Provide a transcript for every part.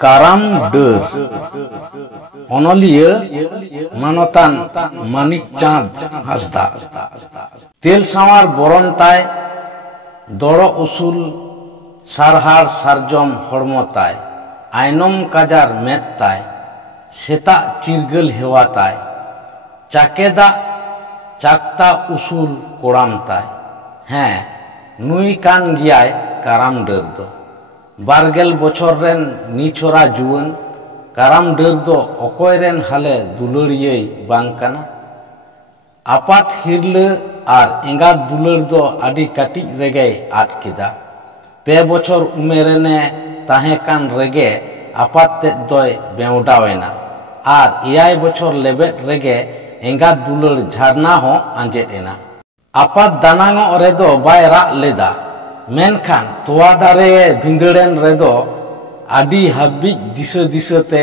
ᱠᱟᱨᱟᱢ ᱰᱟᱹᱨ ᱚᱱᱚᱞᱤᱭᱟᱹ ᱢᱟᱱᱚᱛᱟᱱ ᱢᱟᱱᱤᱠ ᱪᱟᱸᱫ ᱦᱟᱸᱥᱫᱟ ᱛᱮᱞ ᱥᱟᱶᱟᱨ ᱵᱚᱨᱚᱱ ᱛᱟᱭ ᱫᱚᱲᱚ ᱩᱥᱩᱞ ᱥᱟᱨᱦᱟᱲ ᱥᱟᱨᱡᱚᱢ ᱦᱚᱲᱢᱚ ᱛᱟᱭ ᱟᱭᱱᱚᱢ ᱠᱟᱡᱟᱨ ᱢᱮᱫ ᱛᱟᱭ ᱥᱮᱛᱟᱜ ᱪᱤᱨᱜᱟᱹᱞ ᱦᱮᱣᱟ ᱛᱟᱭ ᱪᱟᱠᱮᱫᱟᱜ ᱪᱟᱠᱛᱟ ᱩᱥᱩᱞ ᱠᱚᱲᱟᱢ ᱛᱟᱭ ᱦᱮᱸ ᱱᱩᱭ ᱠᱟᱱ ᱜᱮᱭᱟᱭ ᱠᱟᱨᱟᱢ ᱰᱟᱹᱨ ᱫᱚ 12 বছর রেন নিছরা জুয়ান কারাম ডের দো অকয় রেন হালে দুলড়িয়ে বাং কানা আপাত হিরলে আর এঙ্গাত দুলড় দো আডি কাটিজ রেগে আট কেদা 2 বছর উমেরেনে তাহে কান রেগে আপাত তেদ দয় বেউডাওয়েনা আর 9 বছর লেবেট রেগে এঙ্গাত দুলড় ঝারনা হ আঞ্জেদ এনা আপাত দানাঙ্গ রেদো বাই রাগ লেদা मेनखान तोवा दारे भिंदड़ेन रेदो आदि हाबिज दिशा दिशाते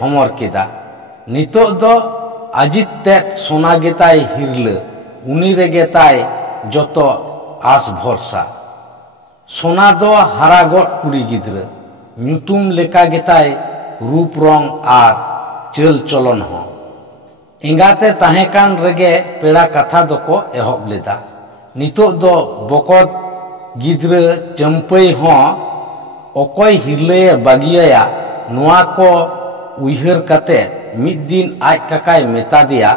हमर केदा नितो दो अजित तेट सोना गेताय हिरले उनी रे गेताय जतो आस भरसा सोना दो हारागट कुड़ी गिद्रे ᱧᱩᱛᱩᱢ लेका गेताय रूप रंग आर चल चलन हो एंगाते ताहेकान रेगे पेड़ा कथा दको एहब लेदा नितो दो बकद गिद्रे चंपई हो अकय हिरले बागिया नुआ को उइहर कते मिद दिन आज काकाय मेता दिया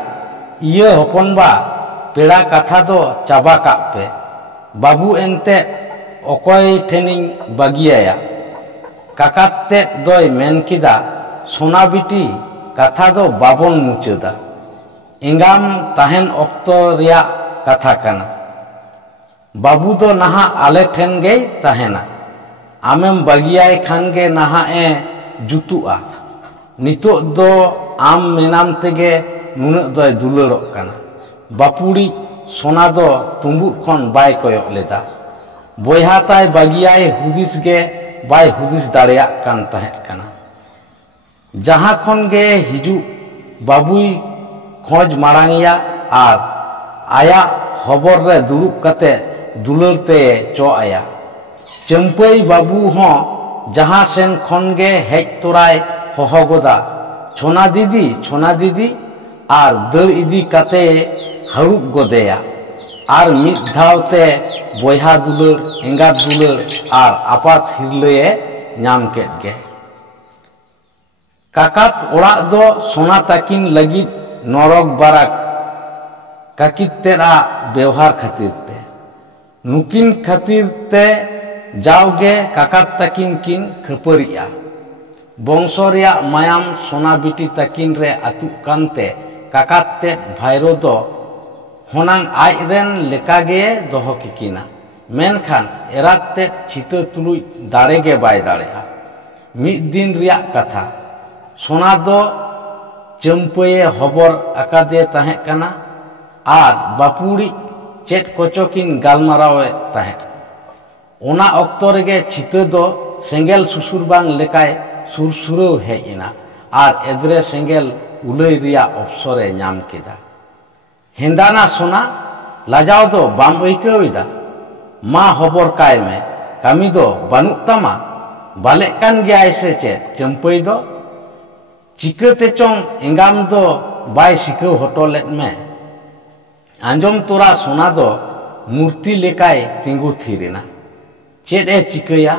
इये हपनबा पेड़ा कथा दो चाबा काप पे बाबू एनते अकय ठेनिं बागिया काकाते दोय मेन किदा सोना बिटी कथा दो बाबन मुचदा एंगाम ताहेन अक्तो रिया कथा काना बाबू दो नहा आले ठेन गे ताहेना आमेम बागियाय खान गे नहा ए जुतुआ नितो दो आम मेनाम तेगे नुने दोय दुलड़ोक काना बापुड़ी सोना दो तुम्बुक खन बाय कोयक लेदा बयहा ताय बागियाय हुदिस गे बाय हुदिस दाड़ेयाक कान ताहेत काना जहां खन गे हिजु बाबुई खोज मारांगिया आर आया खबर रे दुरुब कते दुलरते चो आया चंपई बाबू हो जहां सेन खनगे हेज तोराय हहगोदा छोना दीदी आर दर इदी कते हारुब गोदेया आर मिद धावते बयहा दुलर एंगात दुलर आर आपात हिरलए नाम केद गे काकात ओड़ा दो सोना ताकिन लगिद नरक बाराक काकित तेरा व्यवहार खातिर नुकिन खातिर ते जाओगे काकात तकिन किन खपरिया बंशरिया मायाम सोना बिटी तकिन रे आतु कानते काकात ते भाईरो दो होनांग आइरेन लेकागे दोहो किकिना मेनखान एरात ते चिता तुलुई दाड़ेगे बाय दाड़ेया मिद दिन रिया कथा सोना दो चंपये हबर अकादे ताहे काना आर बापुड़ी चेत कोचोकिन गालमारावे ताहे ओना अक्तो रेगे चिता दो सेंगेल सुसुर बांग लेकाय सुरसुरो हेइना आर एद्रे सेंगेल उलई रिया अवसरे नाम केदा हेंदाना सोना लाजाव दो बाम अइकाविदा मा हबर काय में कामी दो बानुक तामा बाले कान गयाय से चेत चंपई दो चिकाते चोंग एंगाम दो बाय सिकाव हटोलेत में आंजम तोरा सोना दो मूर्ति लेकाय तिंगु थीरेना चेद ए चिकया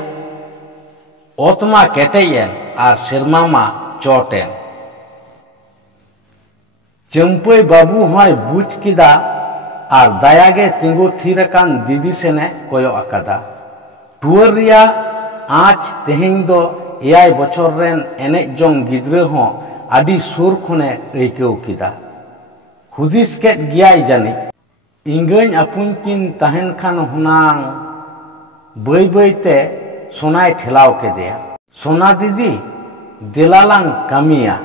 ओतमा केटेयन आर सेरमा मा चोटेन चंपई बाबू होय बुझ किदा आर दायागे तिंगु थीरकान दीदी सेने कोयो अकादा टुअर रिया आँच तेहें दो 9 बछर रेन एने जोंग गिद्रे हो आदि सुर खने अइकव किदा हुदिस केट गियाय जानी इंगन अपुन किन ताहेन खान हुनांग बई बईते सोनाय ठेलाव केदेया सोना दीदी देलालांग कामिया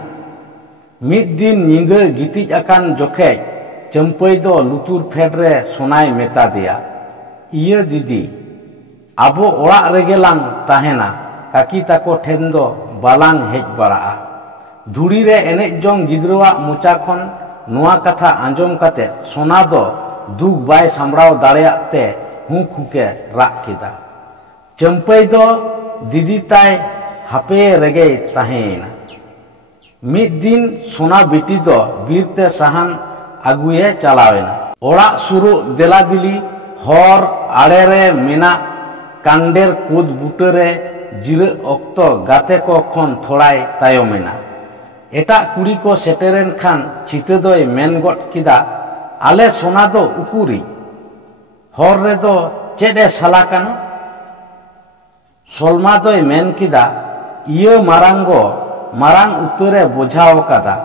मिद दिन निंदा गितिज अकान जोखे चंपई दो लुतुर फेड रे सोनाय मेता दिया इया दीदी आबो ओड़ा रेगेलांग ताहेना काकी ताको ठेन दो बालांग हेज बाराआ धुड़ी रे एने जोंग गिद्रवा मुचा खन नुआ कथा आंजम कते सोना दो दुख बाय सामड़ाव दाड़ेयाते हुक हुके राग केदा चंपई दो दीदी ताय ᱦᱟᱯᱮ ᱨᱮᱜᱮᱭ ᱛᱟᱦᱮᱸᱭᱮᱱᱟ᱾ ᱢᱤᱫ ᱫᱤᱱ ᱥᱚᱱᱟ ᱵᱤᱴᱤ ᱫᱚ ᱵᱤᱨᱛᱮ ᱥᱟᱦᱟᱱ ᱟᱹᱜᱩᱭᱮ ᱪᱟᱞᱟᱣᱮᱱᱟ᱾ ᱚᱲᱟᱜ ᱥᱩᱨᱩᱜ ᱫᱮᱞᱟᱫᱤᱞᱤ ᱦᱚᱨ ᱟᱲᱮᱨᱮ ᱢᱮᱱᱟᱜ ᱠᱟᱱᱰᱮᱨ ᱠᱩᱫ ᱵᱩᱴᱟᱹᱨᱮ ᱡᱤᱨᱟᱹᱜ ᱚᱠᱛᱚ ᱜᱟᱛᱮ ᱠᱚ ᱠᱷᱚᱱ ᱛᱷᱚᱲᱟᱭ ᱛᱟᱭᱚᱢᱮᱱᱟ᱾ ᱮᱴᱟᱜ ᱠᱩᱲᱤ ᱠᱚ ᱥᱮᱴᱮᱨᱮᱱ ᱠᱷᱟᱱ ᱪᱷᱤᱛᱟᱹ ᱫᱚᱭ ᱢᱮᱱ ᱜᱚᱫ ᱠᱮᱫᱟ, ᱟᱞᱮ ᱥᱚᱱᱟ ᱫᱚ ᱩᱠᱩᱨᱤᱡ? ᱦᱚᱨ ᱨᱮᱫᱚ ᱪᱮᱫ ᱮ ᱥᱟᱞᱟ ᱠᱟᱱᱟ? ᱥᱚᱞᱢᱟ ᱫᱚᱭ ᱢᱮᱱ ᱠᱮᱫᱟ, ᱤᱭᱟᱹ ᱢᱟᱨᱟᱝᱜᱚ ᱢᱟᱨᱟᱝ ᱩᱛᱟᱹᱨᱮ ᱵᱳঝাᱣ ᱟᱠᱟᱫᱟ,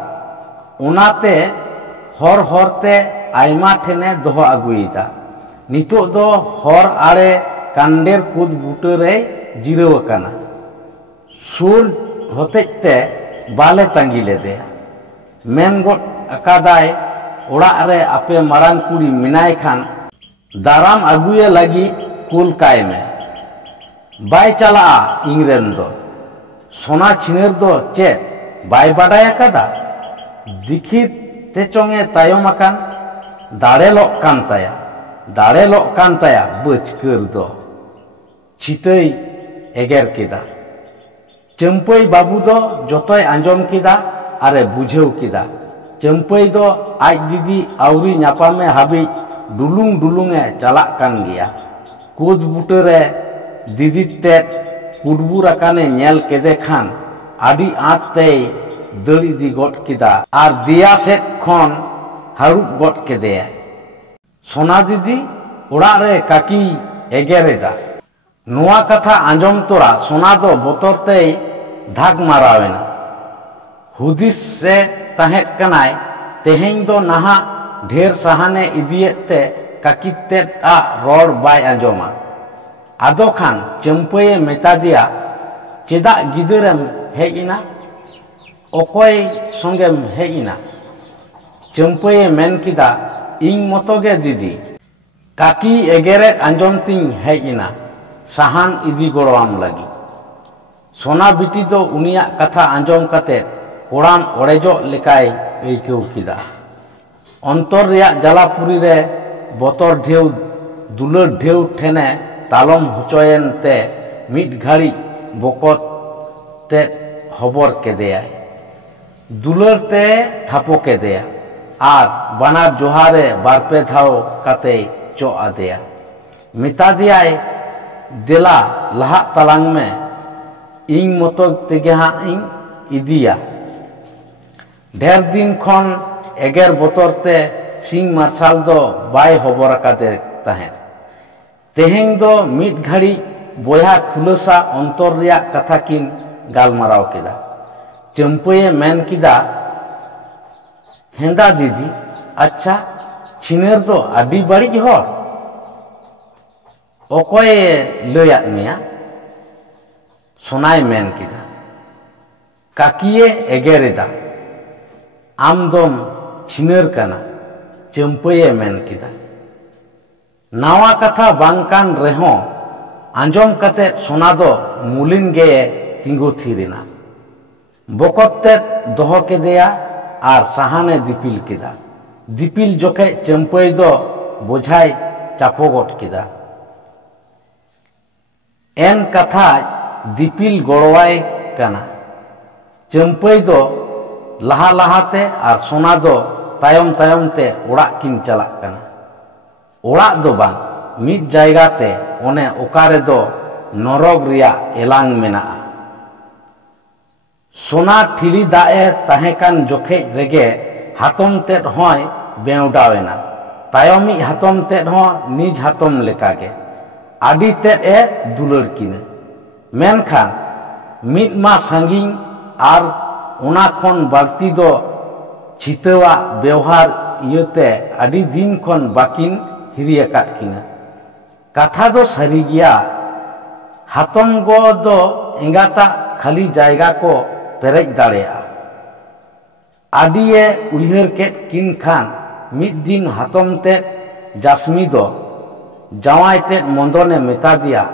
ᱚᱱᱟᱛᱮ ᱦᱚᱨ ᱦᱚᱨᱛᱮ ᱟᱭᱢᱟ ᱴᱷᱮᱱᱮ ᱫᱚᱦᱚ ᱟᱹᱜᱩᱭᱮᱫᱟ᱾ ᱱᱤᱛᱚᱜ ᱫᱚ ᱦᱚᱨ ᱟᱲᱮ ᱠᱟᱱᱰᱮᱨ ᱠᱩᱫ ᱵᱩᱴᱟᱹᱨᱮᱭ ᱡᱤᱨᱟᱹᱣ ᱟᱠᱟᱱᱟ᱾ ᱥᱩᱨ ᱦᱚᱛᱮᱡ ᱛᱮ ᱵᱟᱞᱮ ᱛᱟᱺᱜᱤ ᱞᱮᱫᱮᱭᱟ᱾ ᱢᱮᱱ ᱜᱚᱫ ᱟᱠᱟᱫᱟᱭ, ᱚᱲᱟᱜ ᱨᱮ ᱟᱯᱮ ᱢᱟᱨᱟᱝ ᱠᱩᱲᱤ ᱢᱮᱱᱟᱭ ᱠᱷᱟᱱ ᱫᱟᱨᱟᱢ ᱟᱹᱜᱩᱭᱮ ᱞᱟᱹᱜᱤᱫ ᱠᱩᱞ ᱠᱟᱭ ᱢᱮ᱾ ᱵᱟᱭ ᱪᱟᱞᱟᱜᱼᱟ ᱤᱧᱨᱮᱱ ᱫᱚ᱾ ᱥᱚᱱᱟ ᱪᱷᱤᱱᱟᱹᱨ ᱫᱚ ᱪᱮᱫ ᱵᱟᱭ ᱵᱟᱰᱟᱭ ᱟᱠᱟᱫᱟ? ᱫᱤᱠᱷᱤᱛ ᱛᱮᱪᱚᱝᱮ ᱛᱟᱭᱚᱢ ᱟᱠᱟᱱ, ᱫᱟᱲᱮᱞᱚᱜ ᱠᱟᱱ ᱛᱟᱭᱟ, ᱫᱟᱲᱮᱞᱚᱜ ᱠᱟᱱ ᱛᱟᱭᱟ ᱵᱟᱹᱪᱠᱟᱹᱨ ᱫᱚ, ᱪᱷᱤᱛᱟᱹᱭ ᱮᱜᱮᱨ ᱠᱮᱫᱟ᱾ ᱪᱟᱹᱢᱯᱟᱹᱭ ᱵᱟᱹᱵᱩ ᱫᱚ ᱡᱚᱛᱚᱭ ᱟᱸᱡᱚᱢ ᱠᱮᱫᱟ ᱟᱨᱮ ᱵᱩᱡᱷᱟᱹᱣ ᱠᱮᱫᱟ᱾ ᱪᱟᱹᱢᱯᱟᱹᱭ ᱫᱚ ᱟᱡ ᱫᱤᱫᱤ ᱟᱹᱣᱨᱤ ᱧᱟᱯᱟᱢᱮ ᱦᱟᱹᱵᱤᱡ ᱰᱩᱞᱩᱝ ᱰᱩᱞᱩᱝᱮ ᱪᱟᱞᱟᱜ ᱠᱟᱱ ᱜᱮᱭᱟ᱾ ᱠᱩᱫ ᱵᱩᱴᱟᱹᱨᱮ ᱫᱤᱫᱤ ᱛᱮᱫ ᱠᱩᱰᱵᱩᱨ ᱟᱠᱟᱱᱮ ᱧᱮᱞ ᱠᱮᱫᱮ ᱠᱷᱟᱱ ᱟᱹᱰᱤ ᱟᱸᱴ ᱛᱮᱭ ᱫᱟᱹᱲ ᱤᱫᱤ ᱜᱚᱫ ᱠᱮᱫᱟ ᱟᱨ ᱫᱮᱭᱟ ᱥᱮᱫ ᱠᱷᱚᱱ ᱦᱟᱹᱨᱩᱵ ᱜᱚᱫ ᱠᱮᱫᱮᱭᱟ᱾ ᱥᱚᱱᱟ ᱫᱤᱫᱤ, ᱚᱲᱟᱜ ᱨᱮ ᱠᱟᱠᱤᱭ ᱮᱜᱮᱨᱮᱫᱟ᱾ ᱱᱚᱣᱟ ᱠᱟᱛᱷᱟ ᱟᱸᱡᱚᱢ ᱛᱚᱨᱟ ᱥᱚᱱᱟ ᱫᱚ ᱵᱚᱛᱚᱨ ᱛᱮᱭ ᱫᱷᱟᱠ ᱢᱟᱨᱟᱣᱮᱱᱟ᱾ ᱦᱩᱫᱤᱥ ᱨᱮ ᱛᱟᱦᱮᱸ ᱠᱟᱱᱟᱭ, ᱛᱮᱦᱮᱧ ᱫᱚ ᱱᱟᱦᱟᱜ ᱰᱷᱮᱨ ᱥᱟᱦᱟᱱᱮ ᱤᱫᱤᱭᱮᱫ ᱛᱮ ᱠᱟᱠᱤ ᱛᱮᱫ ᱟᱜ ᱨᱚᱲ ᱵᱟᱭ ᱟᱸᱡᱚᱢᱟ᱾ ᱟᱫᱚ ᱠᱷᱟᱱ ᱪᱟᱹᱢᱯᱟᱹᱭᱮ ᱢᱮᱛᱟ ᱫᱮᱭᱟ, ᱪᱮᱫᱟᱜ ᱜᱤᱫᱟᱹᱨᱮᱢ ᱦᱮᱡ ᱮᱱᱟ? ᱚᱠᱚᱭ ᱥᱚᱸᱜᱮᱢ ᱦᱮᱡ ᱮᱱᱟ? ᱪᱟᱹᱢᱯᱟᱹᱭᱮ ᱢᱮᱱ ᱠᱮᱫᱟ, ᱤᱧ ᱢᱚᱛᱚ ᱜᱮ ᱫᱤᱫᱤ᱾ ᱠᱟᱠᱤ ᱮᱜᱮᱨᱮᱫ ᱟᱸᱡᱚᱢ ᱛᱤᱧ ᱦᱮᱡ ᱮᱱᱟ ᱥᱟᱦᱟᱱ ᱤᱫᱤ ᱜᱚᱲᱚᱣᱟᱢ ᱞᱟᱹᱜᱤᱫ᱾ ᱥᱚᱱᱟ ᱵᱤᱴᱤ ᱫᱚ ᱩᱱᱤᱭᱟᱜ ᱠᱟᱛᱷᱟ ᱟᱸᱡᱚᱢ ᱠᱟᱛᱮᱫ ᱠᱚᱲᱟᱢ ᱚᱲᱮᱡᱚᱜ ᱞᱮᱠᱟᱭ ᱟᱹᱭᱠᱟᱹᱣ ᱠᱮᱫᱟ᱾ ᱚᱱᱛᱚᱨ ᱨᱮᱭᱟᱜ ᱡᱟᱞᱟᱯᱩᱨᱤ ᱨᱮ ᱵᱚᱛᱚᱨ ᱰᱷᱮᱣ ᱫᱩᱞᱟᱹᱲ ᱰᱷᱮᱣ ᱴᱷᱮᱱᱮ ᱛᱟᱞᱚᱢ ᱦᱚᱪᱚᱭᱮᱱ ᱛᱮ ᱢᱤᱫ ᱜᱷᱟᱹᱲᱤᱡ ᱵᱚᱠᱚᱛ ᱛᱮᱫ ᱦᱚᱵᱚᱨ ᱠᱮᱫᱮᱭᱟᱭ᱾ ᱫᱩᱞᱟᱹᱲ ᱛᱮ ᱛᱷᱟᱯᱚ ᱠᱮᱫᱮᱭᱟ ᱟᱨ ᱵᱟᱱᱟᱨ ᱡᱚᱦᱟᱨᱮ ᱵᱟᱨᱯᱮ ᱫᱷᱟᱣ ᱠᱟᱛᱮᱭ ᱪᱚᱜ ᱟᱫᱮᱭᱟ᱾ ᱢᱮᱛᱟ ᱫᱮᱭᱟᱭ, ᱫᱮᱞᱟ ᱞᱟᱦᱟᱜ ᱛᱟᱞᱟᱝ ᱢᱮ, ᱤᱧ ᱢᱚᱛᱚ ᱛᱮᱜᱮ ᱦᱟᱸᱜ ᱤᱧ ᱤᱫᱤᱭᱟ᱾ ᱰᱷᱮᱨ ᱫᱤᱱ ᱠᱷᱚᱱ ᱮᱜᱮᱨ ᱵᱚᱛᱚᱨ ᱛᱮ ᱥᱤᱧ ᱢᱟᱨᱥᱟᱞ ᱫᱚ ᱵᱟᱭ ᱦᱚᱵᱚᱨ ᱟᱠᱟᱫᱮ ᱛᱟᱦᱮᱸᱫ᱾ ᱛᱮᱦᱮᱧ ᱫᱚ ᱢᱤᱫ ᱜᱷᱟᱹᱲᱤᱡ ᱵᱚᱭᱦᱟ ᱠᱷᱩᱞᱟᱹᱥᱟ ᱚᱱᱛᱚᱨ ᱨᱮᱭᱟᱜ ᱠᱟᱛᱷᱟ ᱠᱤᱱ ᱜᱟᱞᱢᱟᱨᱟᱣ ᱠᱮᱫᱟ᱾ ᱪᱟᱹᱢᱯᱟᱹᱭᱮ ᱢᱮᱱ ᱠᱮᱫᱟ, ᱦᱮᱸᱫᱟ ᱫᱤᱫᱤ, ᱟᱪᱪᱷᱟ ᱪᱷᱤᱱᱟᱹᱨ ᱫᱚ ᱟᱹᱰᱤ ᱵᱟᱹᱲᱤᱡ ᱦᱚᱲ? ᱚᱠᱚᱭᱮ ᱞᱟᱹᱭᱟᱫ ᱢᱮᱭᱟ? ᱥᱚᱱᱟᱭ ᱢᱮᱱ ᱠᱮᱫᱟ, ᱠᱟᱠᱤᱭᱮ ᱮᱜᱮᱨᱮᱫᱟ, ᱟᱢ ᱫᱚᱢ ᱪᱷᱤᱱᱟᱹᱨ ᱠᱟᱱᱟ᱾ ᱪᱟᱹᱢᱯᱟᱹᱭᱮ ᱢᱮᱱ ᱠᱮᱫᱟ᱾ ᱱᱟᱣᱟ ᱠᱟᱛᱷᱟ ᱵᱟᱝ ᱠᱟᱱ ᱨᱮᱦᱚᱸ ᱟᱸᱡᱚᱢ ᱠᱟᱛᱮᱫ ᱥᱚᱱᱟ ᱫᱚ ᱢᱩᱞᱤᱱ ᱜᱮᱭᱮ ᱛᱤᱸᱜᱩ ᱛᱷᱤᱨᱮᱱᱟ᱾ ᱵᱚᱠᱚᱛ ᱛᱮᱫ ᱫᱚᱦᱚ ᱠᱮᱫᱮᱭᱟ ᱟᱨ ᱥᱟᱦᱟᱱᱮ ᱫᱤᱯᱤᱞ ᱠᱮᱫᱟ᱾ ᱫᱤᱯᱤᱞ ᱡᱚᱠᱷᱮᱡ ᱪᱟᱹᱢᱯᱟᱹᱭ ᱫᱚ ᱵᱳঝাᱭ ᱪᱟᱯᱚ ᱜᱚᱫ ᱠᱮᱫᱟ᱾ ᱮᱱ ᱠᱟᱛᱷᱟᱡ ᱫᱤᱯᱤᱞ ᱜᱚᱲᱚᱣᱟᱭ ᱠᱟᱱᱟ᱾ ᱪᱟᱹᱢᱯᱟᱹᱭ ᱫᱚ ᱞᱟᱦᱟ ᱞᱟᱦᱟᱛᱮ ᱟᱨ ᱥᱚᱱᱟ ᱫᱚ ᱛᱟᱭᱚᱢ ᱛᱟᱭᱚᱢ ᱛᱮ ᱚᱲᱟᱜ ᱠᱤᱱ ᱪᱟᱞᱟᱜ ᱠᱟᱱᱟ᱾ ᱚᱲᱟᱜ ᱫᱚ ᱵᱟᱝ, ᱢᱤᱫ ᱡᱟᱭᱜᱟᱛᱮ, ᱚᱱᱮ ᱚᱠᱟ ᱨᱮᱫᱚ ᱱᱚᱨᱚᱠ ᱨᱮᱭᱟᱜ ᱮᱞᱟᱝ ᱢᱮᱱᱟᱜᱼᱟ᱾ ᱥᱚᱱᱟ ᱴᱷᱤᱞᱤ ᱫᱟᱜ ᱮ ᱛᱟᱦᱮᱸ ᱠᱟᱱ ᱡᱚᱠᱷᱮᱡ ᱨᱮᱜᱮ ᱦᱟᱛᱚᱢ ᱛᱮᱫ ᱦᱚᱸᱭ ᱵᱮᱣᱰᱟᱣᱮᱱᱟ᱾ ᱛᱟᱭᱚᱢᱤᱡ ᱦᱟᱛᱚᱢ ᱛᱮᱫ ᱦᱚᱸ ᱱᱤᱡ ᱦᱟᱛᱚᱢ ᱞᱮᱠᱟᱜᱮ ᱟᱹᱰᱤ ᱛᱮᱫ ᱮ ᱫᱩᱞᱟᱹᱲ ᱠᱤᱱᱟᱹ᱾ ᱢᱮᱱᱠᱷᱟᱱ ᱢᱤᱫ ᱢᱟ ᱥᱟᱺᱜᱤᱧ ᱟᱨ ᱚᱱᱟ ᱠᱷᱚᱱ ᱵᱟᱹᱲᱛᱤ ᱫᱚ ᱪᱷᱤᱛᱟᱹᱣᱟᱜ ᱵᱮᱣᱦᱟᱨ ᱤᱭᱟᱹᱛᱮ ᱟᱹᱰි ᱫᱤᱱ ᱠᱷᱚᱱ ᱵᱟᱹᱠᱤᱱ ᱦᱤᱨᱤ ᱟᱠᱟᱫ ᱠᱤᱱᱟ᱾ ᱠᱟᱛᱷᱟ ᱫᱚ ᱥᱟᱹᱨᱤ ᱜᱮᱭᱟ, ᱦᱟᱛᱚᱢ ᱜᱚ ᱫᱚ ᱮᱸᱜᱟᱛᱟᱜ ᱠᱷᱟᱹᱞᱤ ᱡᱟᱭᱜᱟ ᱠᱚ ᱯᱮᱨᱮᱡ ᱫᱟᱲᱮᱭᱟᱜᱼᱟ᱾ ᱟᱹᱰᱤᱭᱮ ᱩᱭᱦᱟᱹᱨ ᱠᱮᱫ ᱠᱤᱱ ᱠᱷᱟᱱ ᱢᱤᱫ ᱫᱤᱱ ᱦᱟᱛᱚᱢ ᱛᱮᱫ ᱡᱟᱥᱢᱤ ᱫᱚ ᱡᱟᱶᱟᱭ ᱛᱮᱫ ᱢᱚᱫᱚᱱᱮ ᱢᱮᱛᱟ ᱫᱮᱭᱟ,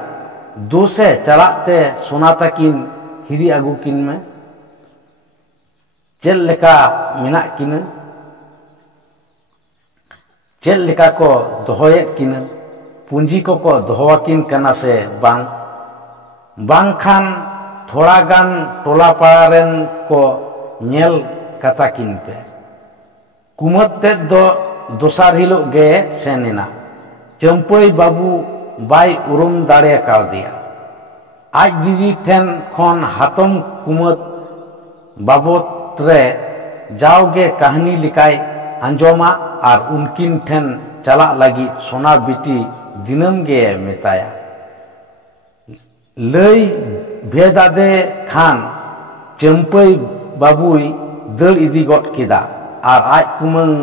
ᱫᱩᱥᱮ ᱪᱟᱞᱟᱜ ᱛᱮ ᱥᱚᱱᱟ ᱛᱟᱹᱠᱤᱱ ᱦᱤᱨᱤ ᱟᱹᱜᱩ ᱠᱤᱱ ᱢᱮ᱾ ᱪᱮᱫ ᱞᱮᱠᱟ ᱢᱮᱱᱟᱜ ᱠᱤᱱᱟᱹ, ᱪᱮᱫ ᱞᱮᱠᱟ ᱠᱚ ᱫᱚᱦᱚᱭᱮᱫ ᱠᱤᱱᱟᱹ, ᱯᱩᱸᱡᱤ ᱠᱚᱠᱚ ᱫᱚᱦᱚᱣᱟᱠᱤᱱ ᱠᱟᱱᱟ ᱥᱮ ᱵᱟᱝ, ᱵᱟᱝᱠᱷᱟᱱ थोड़ा गान टोला पाड़ारेन को नेल कथा किन पे कुमत तेद दो दोसार हिलो गे सेनिना चंपई बाबू बाय उरुम दाड़े काल दिया आज दीदी ठेन खन हातम कुमत बाबत रे जाओगे कहानी लिकाय अंजोमा और उनकिन ठेन चला लगी सोना बिटी दिनम गे मेताया लई भेदादे खान चंपई बाबुई दड़ इदी गट किदा और आज कुमंग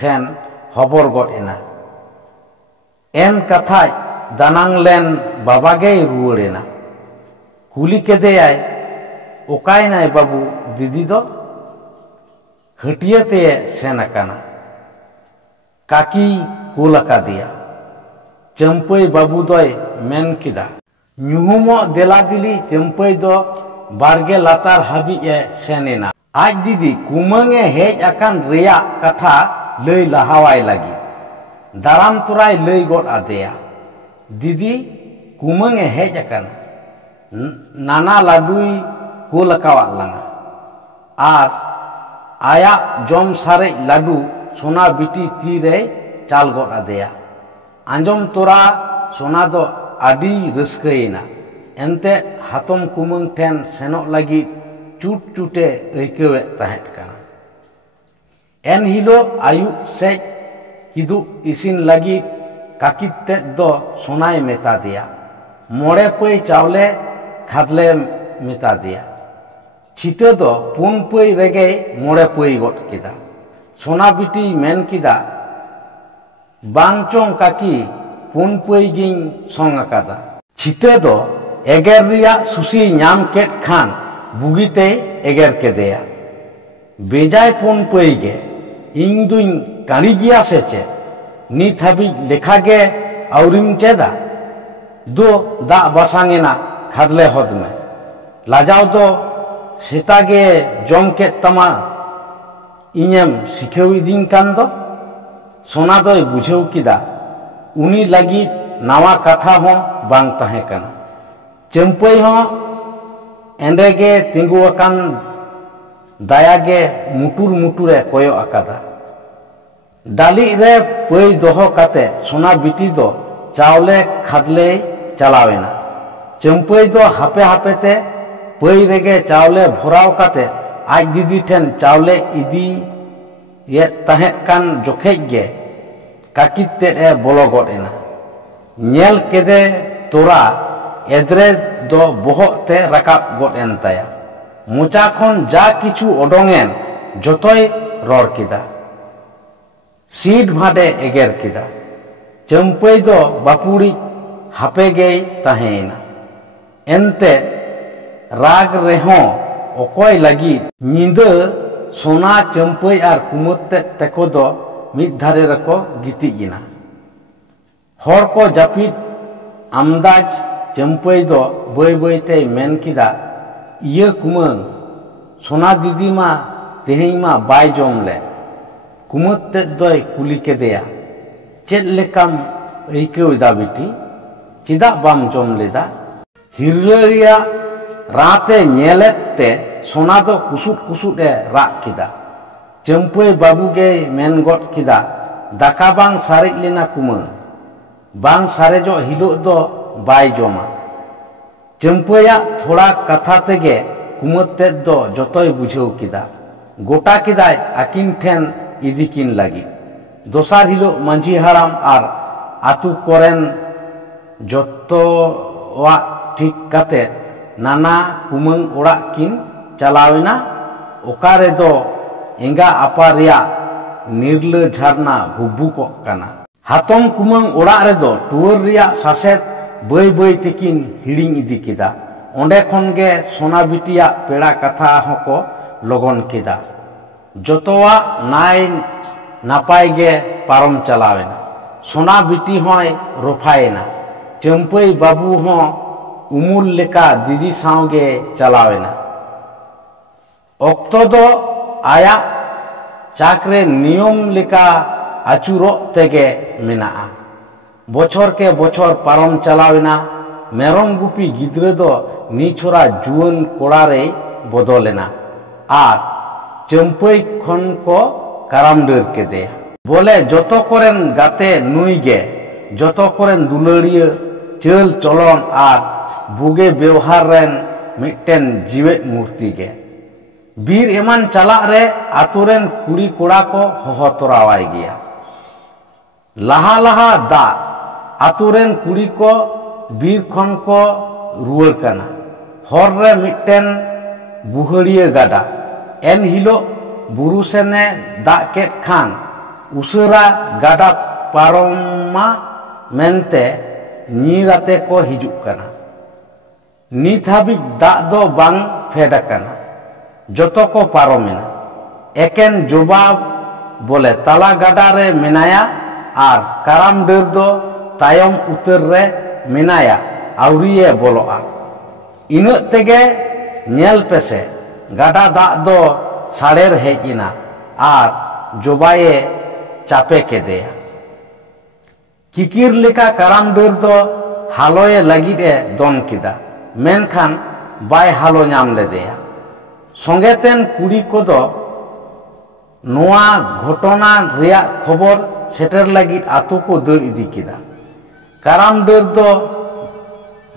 ठेन हबर गट एना एन कथा दानांग लेन बाबागे रुवड़ेना कुली केदेयाय ओकायनाय बाबू दीदी दो हटियाते सेन अकाना काकी कुल अकादिया चंपई बाबू दोय मेन किदा ᱧᱩᱦᱩᱢᱚᱜ ᱫᱮᱞᱟ ᱫᱤᱞᱤ ᱪᱟᱹᱢᱯᱟᱹᱭ ᱫᱚ ᱵᱟᱨᱜᱮ ᱞᱟᱛᱟᱨ ᱦᱟᱹᱵᱤᱡ ᱮ ᱥᱮᱱ ᱮᱱᱟ ᱟᱡ ᱫᱤᱫᱤ ᱠᱩᱢᱟᱹᱝ ᱮ ᱦᱮᱡ ᱟᱠᱟᱱ ᱨᱮᱭᱟᱜ ᱠᱟᱛᱷᱟ ᱞᱟᱹᱭ ᱞᱟᱦᱟᱣᱟᱭ ᱞᱟᱹᱜᱤᱫ ᱫᱟᱨᱟᱢ ᱛᱚᱨᱟᱭ ᱞᱟᱹᱭ ᱜᱚᱫ ᱟᱫᱮᱭᱟ ᱫᱤᱫᱤ ᱠᱩᱢᱟᱹᱝ ᱮ ᱦᱮᱡ ᱟᱠᱟᱱᱟ ᱱᱟᱱᱟ ᱞᱟᱰᱩᱭ ᱠᱩᱞ ᱟᱠᱟᱣᱟᱫ ᱞᱟᱝᱟ ᱟᱨ ᱟᱭᱟᱜ ᱡᱚᱢ ᱥᱟᱨᱮᱡ ᱞᱟᱰᱩ ᱥᱳᱱᱟ ᱵᱤᱴᱤ ᱛᱤᱨᱮᱭ ᱪᱟᱞ ᱜᱚᱫ ᱟᱫᱮᱭᱟ ᱟᱸᱡᱚᱢ ᱛᱚᱨᱟ ᱥᱳᱱᱟ ᱫᱚ आडी रस्कयना एनते हातम कुमंग ठेन सेनोग लगी चुट चुटे ऐकवे तहेत काना एन हिलो आयुब सेज हिदु इसिन लगी काकी ते दो सोनाय मेता दिया मोड़े पई चावले खादले मेता दिया छिते दो पुन पई रेगे मोड़े पई गट किदा सोना बिटी मेन किदा बांग चोंग काकी पुन पई गिन सोंग अकादा छिते दो एगेर रिया सुसी नाम केट खान बुगीते एगेर केदेया बेजाय पुन पई गे इंग दुइन काड़ी गिया से चे नित हाबि लेखा गे आउरिम चेदा दो दा बासांगेना खादले हद में लाजाव दो सेता गे जम के तमा इनेम सिखेव इदिं कान दो सोना दोय बुझेव किदा उनी लगी नावा कथा हो बांग तहे कना चंपई हो एंडेगे तिंगु अकान दायागे मुटुर मुटुरे कोयो अकादा डाली रे पई दोहो काते सोना बिटी दो चावले खादले चलावेना चंपई दो हापे हापेते पई रेगे चावले भराव काते आज दीदी ठेन चावले इदी ये तहे कान जोखेज गे काकी ते बोलो गड एना नेल केदे तोरा एद्रे दो बोहक ते रकाब गड एन ताया मोचा खन जा किछु ओडोंगेन जतोय रर किदा सीट भाडे एगेर किदा चंपई दो बापुड़ी हापे गे तहेना एनते राग रेहो ओकोय लगी निंदा सोना चंपई आर कुमते तेको दो मिद धारे रको गितिगिना हर को जापिद आमदाज चंपई दो बय बयते मेन किदा इया कुमंग सोना दीदी मा तेहें मा बाय जमले कुमते दोय कुली केदेया चेद लेकाम ऐकवेदा बिटी चिदा बाम जम लेदा हिरलेरिया राते नेलेते सोना दो कुसुट कुसुट ए राग किदा चंपई बाबू गे मेन गट किदा दाका बांग सारेज लेना कुमंग बांग सारेजो हिलो दो बाय जमा चंपया थोड़ा कथा तेगे कुमते दो जतोय बुझेव किदा गोटा किदाय आकिन ठेन इदिकिन लगी दोसार हिलो मंझी हाराम आर आतु कोरेन जतोवा ठीक काते नाना कुमंग ओड़ा किन चलावेना ओकारे दो एंगा आपा रिया निर्ल झरना भुबुको काना हातम कुमंग ओड़ा रे दो टुवर रिया सासेत बय बय तेकिन हिड़िंग इदी किदा ओंडे खन गे सोना बिटिया पेड़ा कथा हको लगन किदा जतोवा नाय नापाय गे पारम चलावेना सोना बिटी होय रोफायना चंपई बाबू हो उमुल लेका दीदी सावगे चलावेना ऑक्टो दो आया चाकरे नियम लेका आचुरो तेगे मेना बोछर के बोछर पारम चलावेना मेरम गुपी गिद्रे दो निछोरा जुआन कोड़ा रे बदलेना और चंपई खन को काराम डर के दे बोले जतो कोरेन गाते नुई गे जतो कोरेन दुलड़िया चल चलन और बुगे व्यवहार रेन मिट्टेन जीवे मूर्ति गे बीर एमान चला रे आतुरेन कुड़ी कोड़ा को होहो तोरावाई गया लहा लहा दा आतुरेन कुड़ी को बीर खन को रुवर कना हर रे मिट्टेन बुहड़िया गाडा एन हिलो बुरु सेने दा के खान उसरा गाडा पारोमा मेनते नीराते को हिजुक कना नित हाबि दा दो बांग फेड कना जतो को पारोमेना एकेन जवाब बोले तला गाडा रे मेनाया और काराम डर दो तायम उतर रे मेनाया आवरिये बोलोआ इन तेगे नेल पेसे गाडा दा दो साड़ेर हेजिना और जबाए चापे के देया किकिर लेका काराम डर दो हालोए लगिदे दोन किदा मेनखान बाय हालो नाम ले देया संगेतेन कुड़ी को दो नोआ घटना रिया खबर सेटर लगी आतु को दर इदी किदा काराम डर दो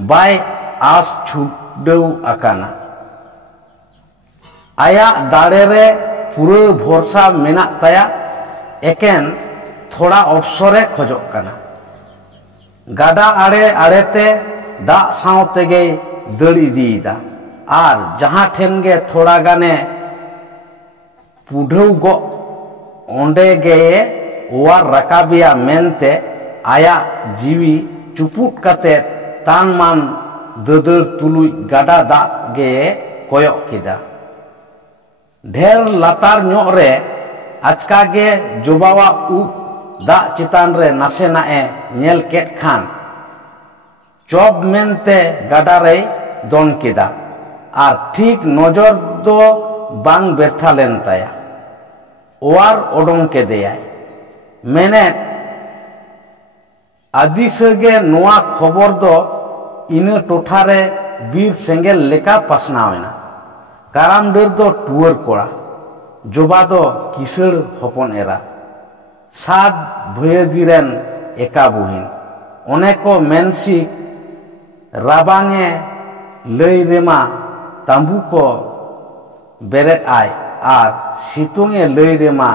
बाय आस छुडौ आकाना आया दाड़े रे पूरा भरोसा मेना ताया एकेन थोड़ा अवसरे खोजक कना गाडा आड़े आड़ेते दा सावते गे दर इदीदा और जहाँ ठेन गे थोड़ा गाने पुढौ गो ओंडे गे ओवार रकाबिया मेनते आया जीवी चुपुट कते तान मान ददर तुलुई गाडा दा गे कोयक किदा ढेर लातार ᱧᱚᱜ रे आचका गे जोबावा उब दा चितान रे नासे नाए नेल केट खान चोब मेनते गाडा रे दोन किदा और ठीक नजर दो बांग बेरथा लेन ताया ओवार ओडों के देयाय मेने आदिसगे नोआ खबर दो इन टोठा रे बीर सेंगेल लेका पासनावेना काराम डर दो टुअर कोड़ा जोबा दो किसड़ हपन एरा सात भयदिरेन एका बुहिन ओने को मेनसी राबांगे लई रेमा तांबू को बेरेट आय और सितुंगे लई रेमा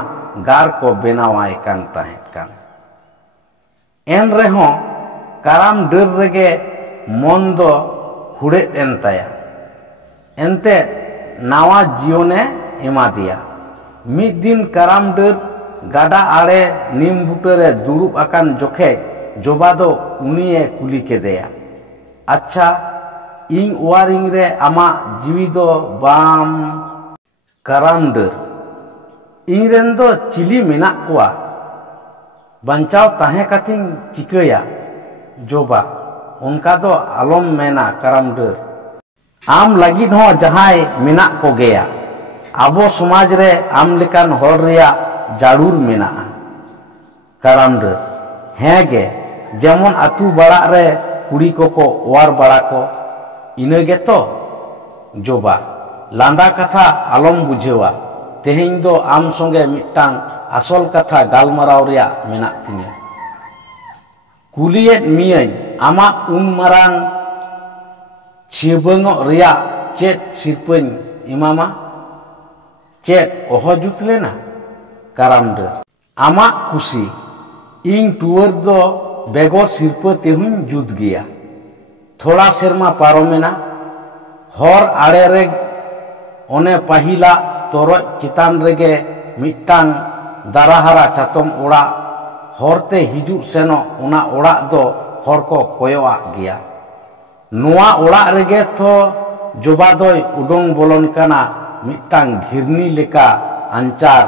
गार को बेनावाय कान ताहेत कान एन रेहों काराम डर रेगे मन दो हुड़े एन ताया एनते नावा जीवने एमा दिया मिद दिन काराम डर गाडा आड़े नीम बुटरे दुड़ुब आकान जोखे जोबा दो उनिये कुली के देया अच्छा इंग वारिंग रे आमा जीवी दो बाम काराम डर इंग रेन दो चिली मेना कुआ बंचाव ताहे कथिंग चिकया जोबा उनका दो आलम मेना काराम डर आम लगी हो जहाय मेना को गया आबो समाज रे आम लेकान हर रिया जारूर मेना काराम डर हैं गे जेमन आतु बड़ा रे कुड़ी को वार बड़ा को इनगे तो जोबा लांदा कथा आलम बुझेवा तेहें दो आम संगे मिटांग आसल कथा गालमाराव रिया मेना तिने कुलियत मियाई आमा उन मारांग छिबंग रिया चेत सिरपन इमामा चेत ओहो जुत लेना काराम डर आमा खुशी इंग टुअर दो बेगोर सिरप तेहुं जुत गया थोड़ा सेरमा पारोमेना हर आड़े रे ओने पाहिला तोरो चितान रेगे मिटांग दाराहारा चातम ओड़ा हरते हिजु सेनो उना ओड़ा दो हर को कोयोआ गया नोआ ओड़ा रेगे तो जोबा दोय उडोंग बोलन काना मिटांग घिरनी लेका अंचार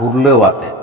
हुरलेवाते